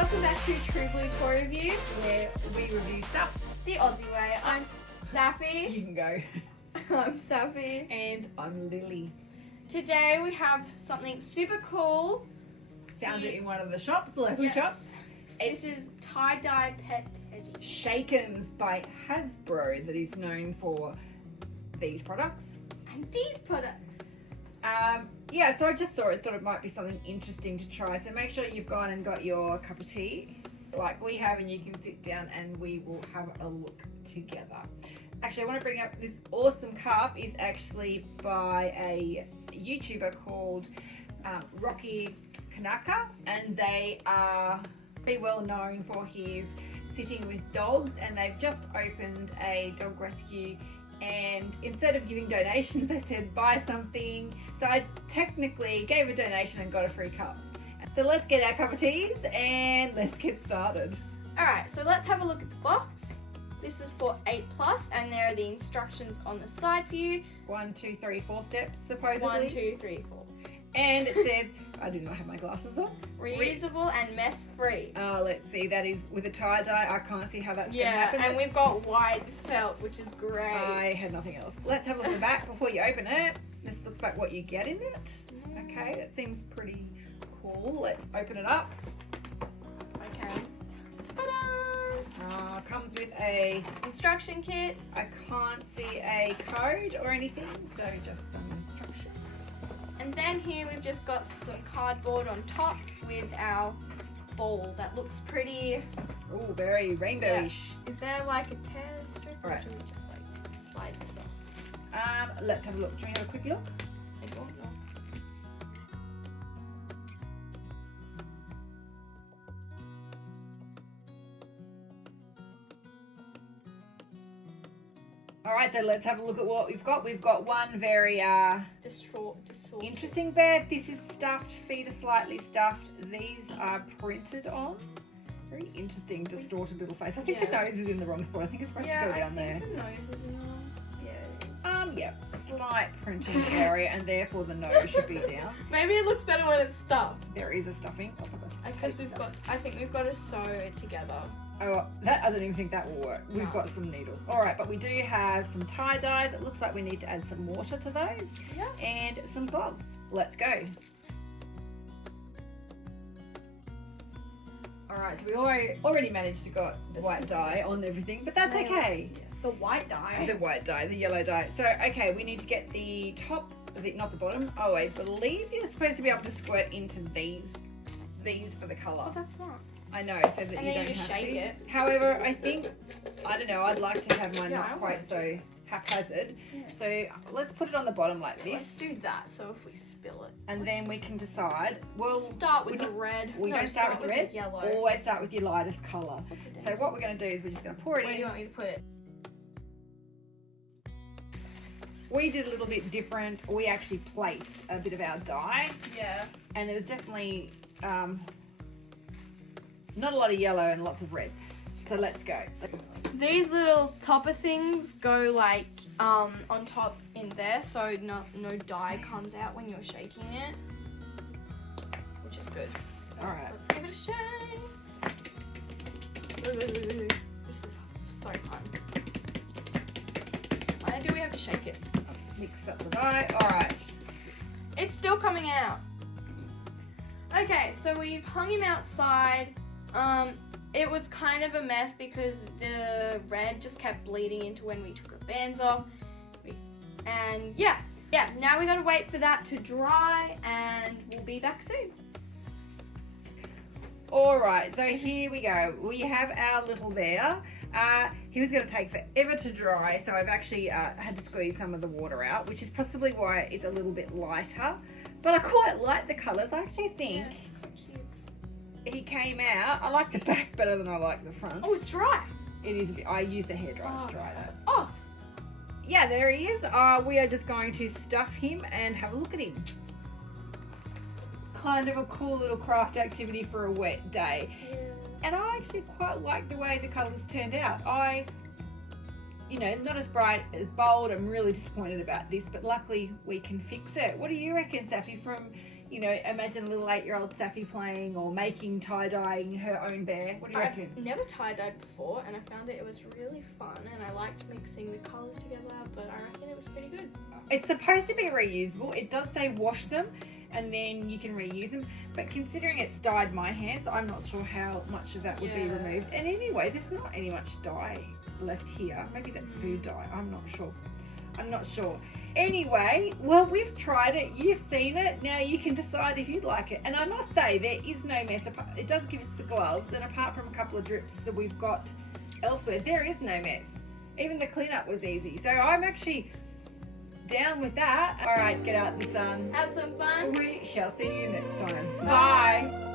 welcome back to True Blue Toy Review, where we review stuff the Aussie way. I'm Saffie. You can go. I'm Saffie. And I'm Lily. Today we have something super cool. Found it in one of the shops, the local shops. This is tie-dye pet teddy. Shakems by Hasbro, that is known for these products. And these products. Yeah, so I just saw it, thought it might be something interesting to try. So make sure you've gone and got your cup of tea like we have, and you can sit down and we will have a look together. Actually, I want to bring up this awesome cup is actually by a YouTuber called Rocky Kanaka, and they are pretty well known for his sitting with dogs, and they've just opened a dog rescue, and instead of giving donations they said buy something, so I technically gave a donation and got a free cup. So let's get our cup of teas and let's get started. Alright, so let's have a look at the box. This is for 8+, and there are the instructions on the side for you. 1, 2, 3, 4 steps supposedly. 1, 2, 3, 4. And it says, I do not have my glasses on. Reusable and mess free. Let's see, that is with a tie-dye. I can't see how that's going to happen. And we've got white felt, which is great. I had nothing else. Let's have a look at the back before you open it. This looks like what you get in it. Okay, that seems pretty cool. Let's open it up. Okay. Ta-da! Comes with a instruction kit. I can't see a code or anything, so just some instructions. And then here we've just got some cardboard on top with our ball that looks pretty. Oh, very rainbowish. Yeah. Is there like a tear strip, or right, should we just like slide this off? Let's have a look. Do you have a quick look? I don't know. All right, so let's have a look at what we've got. We've got one very interesting bed. This is stuffed, feet are slightly stuffed. These are printed on. Very interesting, distorted little face. I think the nose is in the wrong spot. I think it's supposed to go down there. The nose is in the wrong. Yeah, slight printing area, and therefore the nose should be down. Maybe it looks better when it's stuffed. There is a stuffing. Because I think we've got to sew it together. Oh, I don't even think that will work. We've got some needles. All right, but we do have some tie dyes. It looks like we need to add some water to those. Yeah. And some gloves. Let's go. All right, so we already managed to got the white dye on everything, but that's okay. Yeah. The white dye. The white dye, the yellow dye. So, okay, we need to get the top, not the bottom. Oh, I believe you're supposed to be able to squirt into these for the colour. Oh, that's right. I know, so that you don't have shake to. it. However, I think, I don't know, I'd like to have mine not quite so haphazard. Yeah. So let's put it on the bottom like this. Let's do that, so if we spill it. And then we can decide, we'll start with the red. We don't start with the red, yellow. Always start with your lightest colour. So what we're going to do is we're just going to pour it in. Where do you want me to put it? We did a little bit different. We actually placed a bit of our dye. Yeah. And there's definitely not a lot of yellow and lots of red. So let's go. These little topper things go like on top in there, so no dye comes out when you're shaking it, which is good. All right. Let's give it a shake. This is so fun. Why do we have to shake it? Mix up the dye. All right. It's still coming out. Okay, so we've hung him outside. It was kind of a mess because the red just kept bleeding into when we took the bands off. And yeah, now we gotta wait for that to dry, and we'll be back soon. All right, so here we go. We have our little bear. He was going to take forever to dry, so I've actually had to squeeze some of the water out, which is possibly why it's a little bit lighter. But I quite like the colours. I actually think he came out. I like the back better than I like the front. Oh, it's dry. It is a bit. I use the hairdryer to dry that. Oh. Yeah, there he is. We are just going to stuff him and have a look at him. Kind of a cool little craft activity for a wet day. Yeah. And I actually quite like the way the colours turned out. Not as bright, as bold. I'm really disappointed about this, but luckily we can fix it. What do you reckon, Saffie, from you know, imagine a little 8-year-old Saffie playing or making tie-dyeing her own bear. What do you reckon? I've never tie-dyed before, and I found it was really fun, and I liked mixing the colours together, but I reckon it was pretty good. It's supposed to be reusable. It does say wash them and then you can reuse them, but considering it's dyed my hands, I'm not sure how much of that would be removed. And anyway, there's not any much dye left here. Maybe that's food dye. I'm not sure. Anyway, well, we've tried it. You've seen it. Now you can decide if you'd like it. And I must say, there is no mess. It does give us the gloves, and apart from a couple of drips that we've got elsewhere, there is no mess. Even the cleanup was easy. So I'm actually down with that. All right, get out in the sun. Have some fun. We shall see you next time. Bye.